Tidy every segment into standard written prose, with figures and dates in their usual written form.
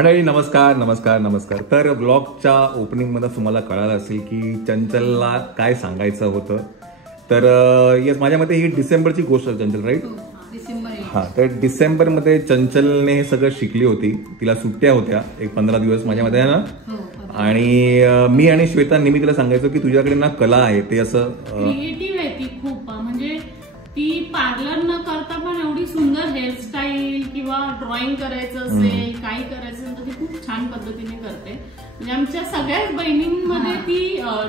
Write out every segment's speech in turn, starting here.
मंडळी नमस्कार नमस्कार नमस्कार. तर ब्लॉगच्या ओपनिंग मध्ये तुम्हाला कळालं असेल की चंचलला काय सांगायचं होतं. तर येस, माझ्या मते ही डिसेंबरची गोष्ट आहे चंचल, राईट? हां, तर डिसेंबरमध्ये चंचलने हे सगळं शिकली होती. तिला सुट्ट्या होत्या एक 15 दिवस माझ्या मध्ये आहे ना. आणि मी आणि श्वेता नेहमी तिला सांगायचो की तुझ्याकडे ना कला आहे, ते असं क्रिएटिव्ह आहे ती खूप. म्हणजे ती पार्लर न करता पण एवढी सुंदर हेअरस्टाईल किंवा ड्रॉइंग करायचं असेल, काही करायचं असेल तर ती खूप छान पद्धतीने करते. म्हणजे आमच्या सगळ्याच बहिणींमध्ये ती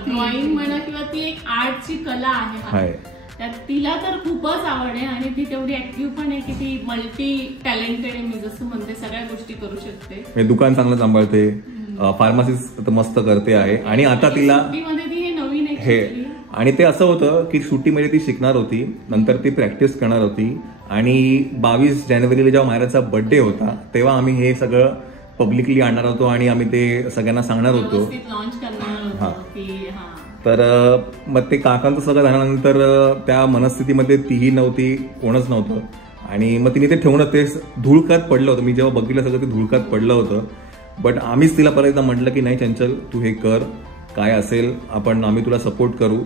ड्रॉइंग म्हणा किंवा ती एक आर्टची कला आहे. त्यात तिला तर खूपच आवड आहे आणि ती तेवढी ऍक्टिव्ह पण आहे की ती मल्टी टॅलेंटेड आहे. मी जसं म्हणते सगळ्या गोष्टी करू शकते. दुकान चांगलं सांभाळते, फार्मसी मस्त करते आहे. आणि आता तिला हे नवीन हे आणि ते असं होतं की सुट्टीमध्ये ती शिकणार होती, नंतर ती प्रॅक्टिस करणार होती. आणि 22 जानेवारीला जेव्हा मायराचा बर्थडे होता तेव्हा आम्ही हे सगळं पब्लिकली आणणार होतो आणि आम्ही ते सगळ्यांना सांगणार होतो, लॉन्च करणार होतो. तर मग ते काकांचं सगळं झाल्यानंतर त्या मनस्थितीमध्ये तीही नव्हती, कोणच नव्हतं. आणि मग तिने ते ठेवणं ते धुळकात पडलं होतं. मी जेव्हा बघितलं सगळं ते धुळकात पडलं होतं. बट आम्हीच तिला परत एकदा म्हटलं की नाही चंचल, तू हे कर, काय असेल आम्ही तुला सपोर्ट करू.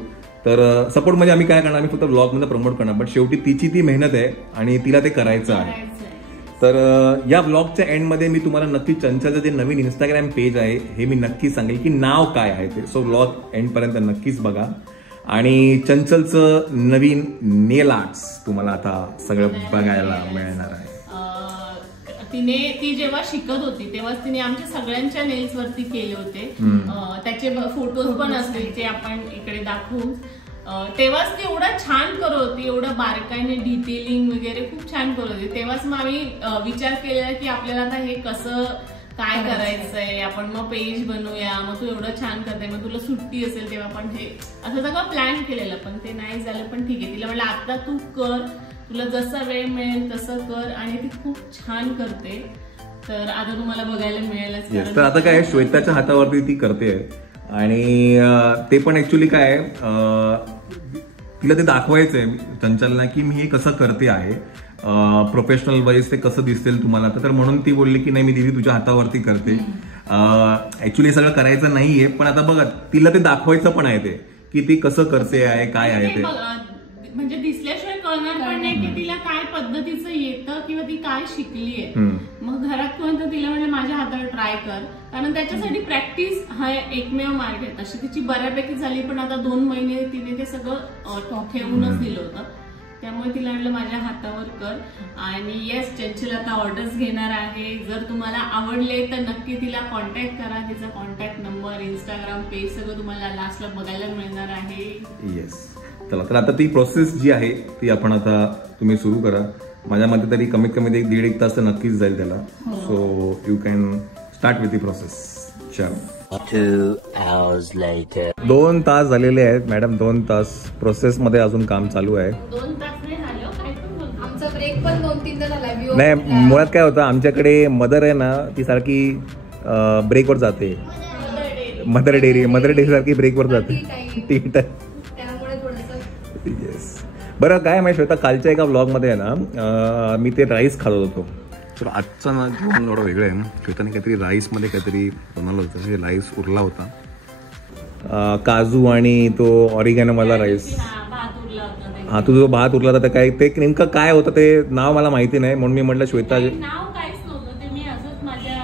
तर सपोर्ट म्हणजे आम्ही काय करणार, आम्ही फक्त ब्लॉगमध्ये प्रमोट करणार. बट शेवटी तिची ती मेहनत आहे आणि तिला ते करायचं आहे. तर या ब्लॉगच्या एंडमध्ये मी तुम्हाला नक्की चंचलचं जे नवीन इंस्टाग्राम पेज आहे हे मी नक्की सांगेल की नाव काय आहे ते. सो ब्लॉग एंडपर्यंत नक्कीच बघा. आणि चंचलचं नवीन नेल आर्ट्स तुम्हाला आता सगळं बघायला मिळणार आहे. ती जेव्हा शिकत होती तेव्हाच तिने आमच्या सगळ्यांच्या नेल्स वरती केले होते. त्याचे फोटोज पण असतील ते आपण इकडे दाखवू. तेव्हाच ती एवढं छान करत होती, एवढं बारकाईने डिटेलिंग वगैरे खूप छान करत होती. तेव्हाच मग आम्ही विचार केला की आपल्याला आता हे कसं काय करायचंय, आपण मग पेज बनवूया. मग तू एवढं छान करते, मग तुला सुट्टी असेल तेव्हा पण हे असं सगळं प्लॅन केलेलं. पण ते नाही झालं, पण ठीक आहे. तिला म्हटलं आता तू कर, तुला जसा वेळ मिळेल तसं कर. आणि ती खूप छान करते. तर आता तुम्हाला बघायला मिळेलच. तर आता काय श्वेताच्या हातावरती ती करते आणि ते पण ऍक्च्युली काय तिला ते दाखवायचंय चंचलला की मी हे कसं करते आहे, प्रोफेशनल वाईज ते कसं दिसेल तुम्हाला. तर म्हणून ती बोलली की नाही मी दीदी तुझ्या हातावरती करते. ऍक्च्युली हे सगळं करायचं नाहीये, पण आता बघा तिला ते दाखवायचं पण आहे ते की ती कसं करते आहे, काय आहे ते. म्हणजे दिसल्याशिवाय कळणार पण नाही की तिला काय पद्धतीचं येतं किंवा ती काय शिकलीये. मग घरात कोण तर तिला म्हणजे माझ्या हातावर ट्राय कर, कारण त्याच्यासाठी प्रॅक्टिस हा एकमेव मार्ग आहे. तशी तिची बऱ्यापैकी झाली, पण आता 2 महिने तिने ते सगळं ठेवूनच दिलं होतं. त्यामुळे तिला म्हटलं माझ्या हातावर कर. आणि येस, चंचल आता ऑर्डर्स घेणार आहे. जर तुम्हाला आवडले तर नक्की तिला कॉन्टॅक्ट करा. तिचा कॉन्टॅक्ट नंबर, इंस्टाग्राम पेज सगळं तुम्हाला लास्टला बघायला मिळणार आहे. येस, चला तर आता ती प्रोसेस जी आहे ती आपण आता तुम्ही सुरू करा. माझ्या मते तरी कमीत कमी 1-1.5 तास तर नक्कीच जाईल त्याला. So you can start with the process. चलो 2 hours later. 2 तास झालेले आहेत मॅडम. 2 तास प्रोसेस मध्ये अजून काम चालू आहे. 2 तास नाही झालं, काय पण बोलतो. आमचा ब्रेक पण 2-3दा झाला. नाही, मुळात काय होतं आमच्याकडे मदर आहे ना, ती सारखी ब्रेकवर जाते. मदर डेअरी सारखी ब्रेकवर जाते. येस, बरं काय माहिती श्वेता, कालच्या एका ब्लॉग मध्ये आहे ना मी ते राईस खात होतो. तर आजचा ना जेवण एवढं वेगळं आहे ना. श्वेताने काहीतरी राईस मध्ये काहीतरी बनवलं होतं. हे राईस उरला होता, काजू आणि तो ऑरिगॅनो वाला राईस. हा, तुझा भात उरला होता. काय ते नेमकं काय होतं ते नाव मला माहिती नाही, म्हणून मी म्हटलं श्वेता नाव काहीच नव्हतं ते. मी असंच माझ्या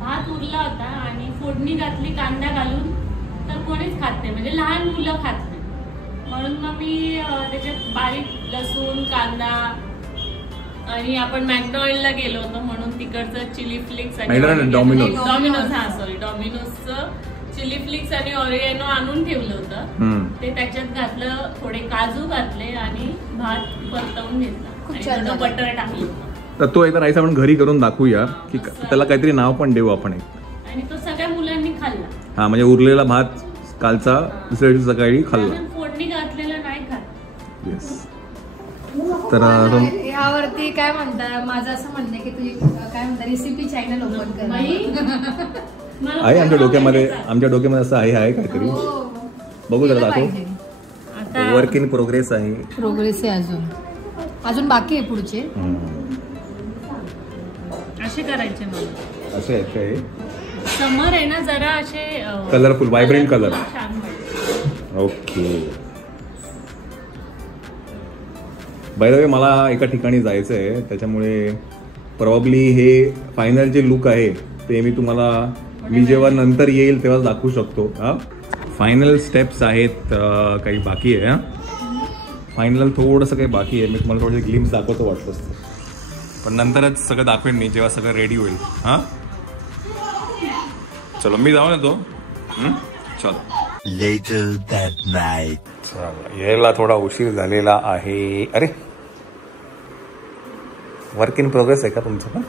भात उरला होता आणि फोडणी घातली कांदा घालून, तर कोणीच खात नाही, म्हणजे लहान मुलं खात नाही. म्हणून मग मी त्याच्यात बारीक लसूण, कांदा आणि आपण मॅकडॉनल्डला गेलो होतो म्हणून तिकडचं चिली फ्लेक्स आणि डॉमिनोजचं चिली फ्लेक्स आणि ऑरिगॅनो आणून ठेवलं होतं. ते त्याच्यात घातलं, थोडे काजू घातले आणि भात परतवून घेतला, बटर टाकलं. तर तो एकदा राईस आपण घरी करून दाखवूया की त्याला काहीतरी नाव पण देऊ आपण. आणि तो सगळ्या मुलांनी खाल्ला. हा, म्हणजे उरलेला भात कालचा दुसऱ्या दिवशी सकाळी खाल्ला. फोडणी घातलेलं नाही खात. येस, तर यावरती काय म्हणता, माझं असं म्हणणं आहे की तुझी काय म्हणता रेसिपी चॅनल ओपन कर. आहे आमच्या डोक्यामध्ये असं आहे काहीतरी. बघू जरा दाखव. वर्क इन प्रोग्रेस आहे. अजून बाकी आहे पुढचे. असे करायचे मला. असे आहेत काय? समर आहे ना, जरा असे कलरफुल व्हायब्रंट कलर. छान वाटतं. ओके. बाय द वे मला एका ठिकाणी जायचं आहे, त्याच्यामुळे प्रॉब्ली हे फायनल जे लुक आहे ते मी तुम्हाला मी जेव्हा नंतर येईल तेव्हा दाखवू शकतो. हा फायनल स्टेप्स आहेत, काही बाकी आहे. हा फायनल थोडंसं काही बाकी आहे. मी तुम्हाला थोडंसं ग्लिम्स दाखवतो वाटलं असतं, पण नंतरच सगळं दाखवेन मी जेव्हा सगळं रेडी होईल. हां चलो मी जाऊन येतो. चलो. Later that night. यायला थोडा उशीर झालेला आहे. अरे वर्क इन प्रोग्रेस आहे का तुमचं पण?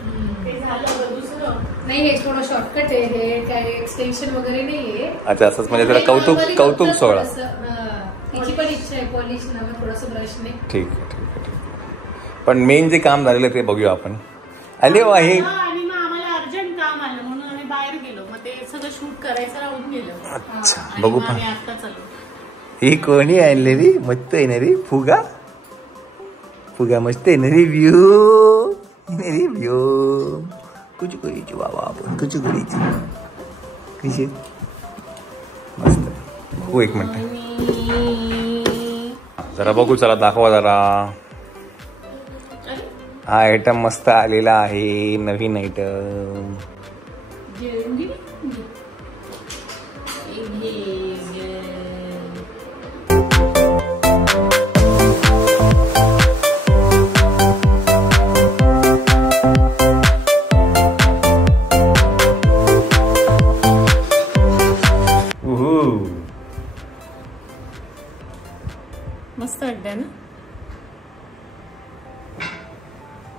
नाही, हे थोडं शॉर्टकट आहे. हे काय एक्सटेन्शन वगैरे नाहीये. अच्छा, असंच म्हणजे जरा कौतुक सोहळा. त्याची पण इच्छा आहे पॉलिश ना, थोडंसं ब्रशने. ठीक आहे ठीक आहे ठीक आहे. पण मेन जे काम झालेलं ते बघूया आपण. आले हो आहे. आणि मग आम्हाला अर्जंट काम आलं म्हणून आम्ही बाहेर गेलो. मग ते सगळं शूट करायचं राहून गेलं. अच्छा, बघू पण. आता चालू. ही कोणी आणलेली? मस्त आहे ना रे. फुगा मस्त आहे ना रे. व्ह्यू कुछ करायची बाबा, आपण कुछ करायची. कशी मस्त. बघू एक मिनिट जरा बघू. चला दाखवा जरा. हा आयटम मस्त आलेला आहे, नवीन आयटम. मस्त वाटतंय ना.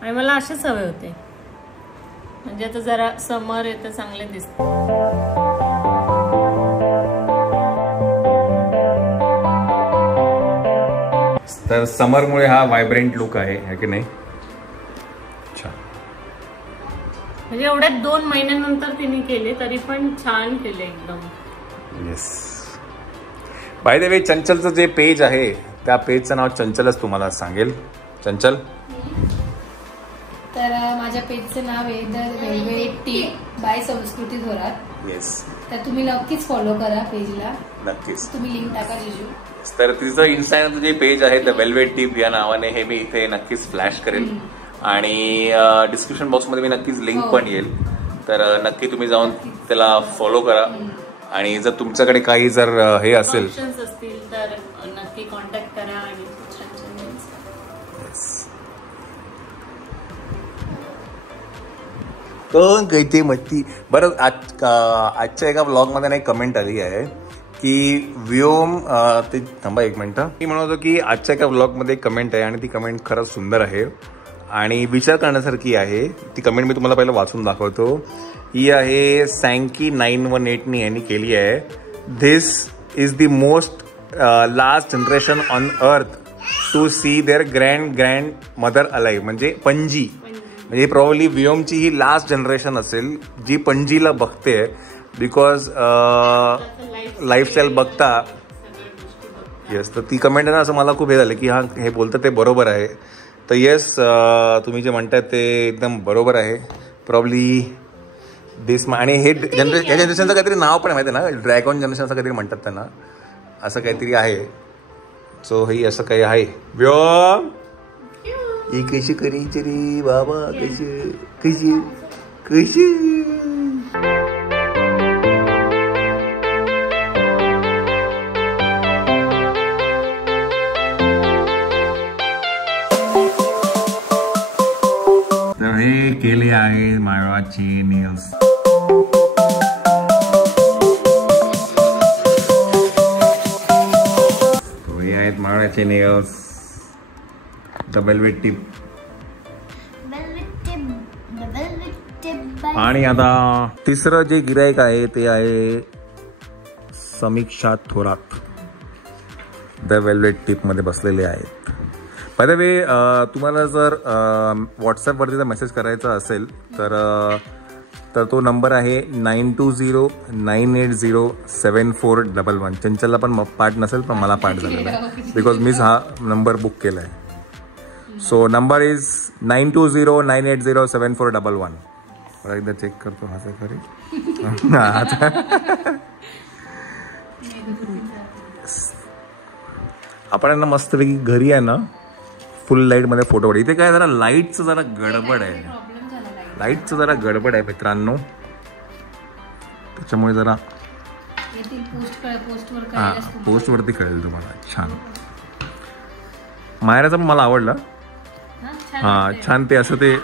आणि मला अशीच हवे होते, म्हणजे आता जरा समर आहे तर चांगले दिसते. तर समरमुळे हा व्हायब्रंट लुक आहे की नाही? अच्छा, म्हणजे एवढ्यात 2 महिन्यानंतर तिने केले तरी पण छान केले एकदम. येस. बाय द वे चंचलचं जे पेज आहे त्या पेजचं नाव चंचलच तुम्हाला सांगेल. चंचल, तर माझ्या पेजचं नाव आहे द वेलवेट टिप बाय संस्कृती थोरात. येस. तर तुम्ही नक्कीच फॉलो करा पेजला. नक्कीच. तुम्ही लिंक टाका जिजू. तर तिचं इन्स्टाग्रामचं जे पेज आहे द वेलवेट टिप या नावाने, हे मी इथे नक्कीच फ्लॅश करेल आणि डिस्क्रिप्शन बॉक्समध्ये मी नक्कीच लिंक पण येईल. तर नक्की तुम्ही जाऊन त्याला फॉलो करा. आणि जर तुमच्याकडे काही जर हे असेल असतील तर नक्की कॉन्टॅक्ट करा. आणि कोण कहते मस्ती. बरं, आजच्या एका ब्लॉगमध्ये नाही कमेंट आली आहे की व्योम ते थांबा एक मिनिट. मी म्हणत होतो की आजच्या एका ब्लॉगमध्ये कमेंट आहे आणि ती कमेंट खरंच सुंदर आहे आणि विचार करण्यासारखी आहे. ती कमेंट मी तुम्हाला पहिलं वाचून दाखवतो. ही आहे सँकी 918 यांनी केली आहे. This is the most last generation on earth to see their grandmother alive. म्हणजे पणजी, म्हणजे प्रॉब्ली व्योमची ही लास्ट जनरेशन असेल जी पणजीला बघते. बिकॉज लाईफस्टाईल बघता. येस. तर ती कमेंट आहे ना, असं मला खूप हे झालं की हा हे बोलतं ते बरोबर आहे. तर येस, तुम्ही जे म्हणताय ते एकदम बरोबर आहे. प्रॉब्ली दिस. आणि हे या जनरेशनचं काहीतरी नाव पण माहिती आहे ना, ड्रॅगॉन जनरेशन असं काहीतरी म्हणतात त्यांना, असं काहीतरी आहे. सो हे असं काही आहे. व्योम ही कशी करायची रे बाबा, कशी कशी कशी. तर हे केले आहे माळवाचे नेल्स. हे आहेत माळवाचे नेल्स. The velvet tip. आणि आता तिसरं जे गिराईक आहे ते आहे समीक्षा थोरात. द वेलवेट टिप मध्ये बसलेले आहेत. बाय द वे, तुम्हाला जर व्हॉट्सॲपवरती जर मेसेज करायचा असेल तर तो नंबर आहे 9209807411. चंचलला पण पाठ नसेल पण मला पाठ झालेला आहे बिकॉज मीच हा नंबर बुक केला आहे. So number is 9209807411. परत एकदा चेक करतो हाच खरी. आपण ना मस्तपैकी घरी आहे ना फुल लाईट मध्ये फोटो काढ. इथे काय जरा लाईटचं जरा गडबड आहे. लाईटचं जरा गडबड आहे मित्रांनो, त्याच्यामुळे जरा पोस्ट वरती कळेल तुम्हाला. छान मायराचं पण मला आवडलं. हा छान ते असं ते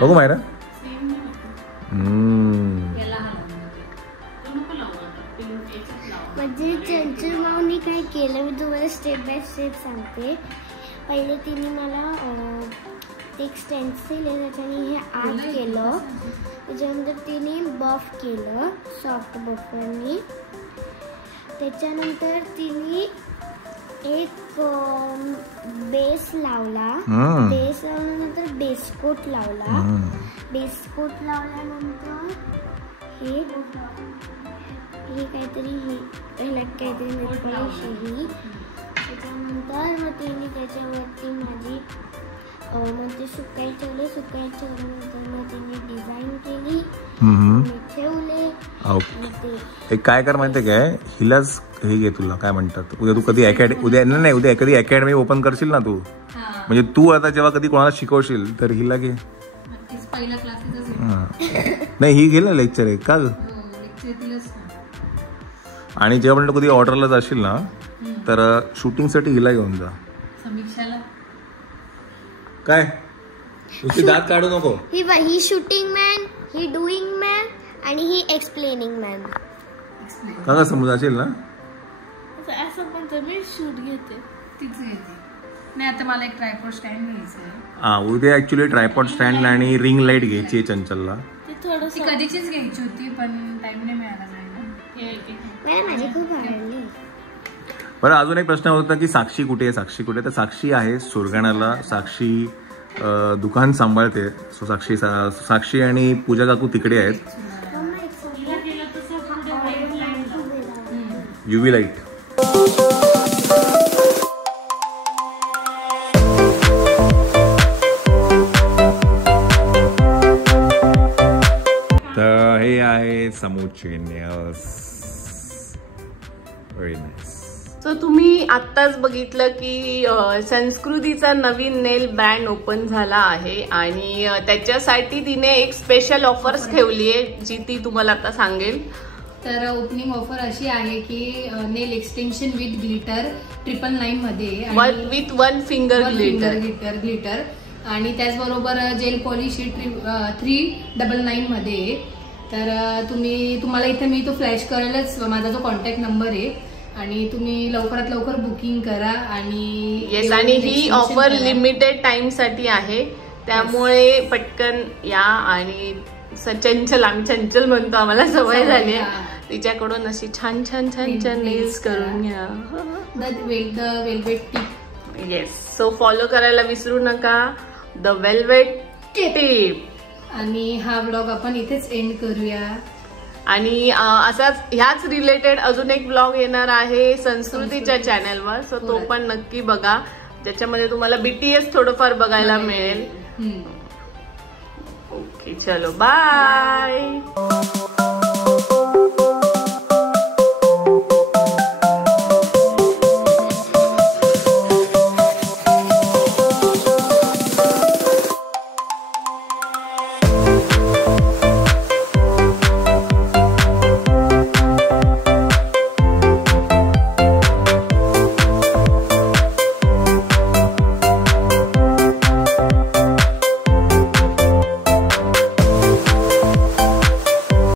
बघू मायरा. म्हणजे चंचल माऊनी काय केलं मी तुम्हाला स्टेप बाय स्टेप सांगते. पहिले तिने मला एक स्टेन्सिल आहे त्याच्याने हे आर्ट केलं. त्याच्यानंतर तिने बफ केलं सॉफ्ट बफरनी. त्याच्यानंतर तिने एक बेस लावला. बेस लावल्यानंतर बेसकोट लावला. बेसकोट लावल्यानंतर हे काहीतरी ह्याला काहीतरी ही. त्याच्यानंतर मग तिने त्याच्यावरती माझी मग ते सुकायला ठेवले. सुकायला ठेवल्यानंतर मग तिने डिझाईन केली. ठेवले. एक काय कर माहितीये काय, हिलाच हे घे. तुला काय म्हणतात उद्या तू कधी उद्या कधी अकॅडमी ओपन करशील ना तू, म्हणजे तू आता जेव्हा कधी कोणाला शिकवशील तर हिला घे. नाही ही घे ना लेक्चर आहे का ग. आणि जेव्हा म्हणतो कधी ऑर्डरला जाशील ना तर शूटिंग साठी हिला घेऊन जा. काय नुसती दात काढू नको. He shooting man, he doing man आणि ही एक्सप्लेनिंग मॅन. का समजाशील ना. असं पण मी शूट घेते तीच घेते. नाही आता मला एक ट्रायपॉड स्टँड घ्यायचंय. हा उद्या ऍक्च्युली ट्रायपॉड स्टँड आणि रिंग लाईट घ्यायची आहे चंचलला. ती कधीचीच घ्यायची होती पण टाइम नाही मिळाला. माझी खूप आवडली. बरं अजून एक प्रश्न होता की साक्षी कुठे आहे. साक्षी कुठे. तर साक्षी आहे सुरगाण्याला. साक्षी दुकान सांभाळते. सो साक्षी आणि पूजा काकू तिकडे आहेत. UV light. तर हे आहे समूचे नेल्स. Very nice. सो तुम्ही आत्ताच बघितलं की संस्कृतीचा नवीन नेल बँड ओपन झाला आहे आणि त्याच्यासाठी तिने एक स्पेशल ऑफर्स ठेवली आहे जी ती तुम्हाला आता सांगेल. तर ओपनिंग ऑफर अशी आहे की नेल एक्सटेन्शन विथ ग्लिटर 999 मध्ये विथ 1 फिंगर ग्लिटर आणि त्याचबरोबर जेल पॉलिश 399 मध्ये. तर तुम्हाला इथे मी तो फ्लॅश करायलाच माझा जो कॉन्टॅक्ट नंबर आहे आणि तुम्ही लवकरात लवकर बुकिंग करा. आणि आणि ही ऑफर लिमिटेड टाइम साठी आहे त्यामुळे पटकन या. आणि चंचल, आम्ही चंचल म्हणतो, आम्हाला सवय झाली आहे तिच्याकडून अशी छान छान छान छान नेल्स करून घ्या. Velvet tip. Yes. So follow करायला विसरू नका द वेल्वेट टिप. आणि हा व्लॉग आपण इथेच एंड करूया. आणि असाच ह्याच रिलेटेड अजून एक ब्लॉग येणार आहे संस्कृतीच्या चॅनलवर. सो तो पण नक्की बघा ज्याच्यामध्ये तुम्हाला BTS थोडंफार बघायला मिळेल. ओके चलो बाय.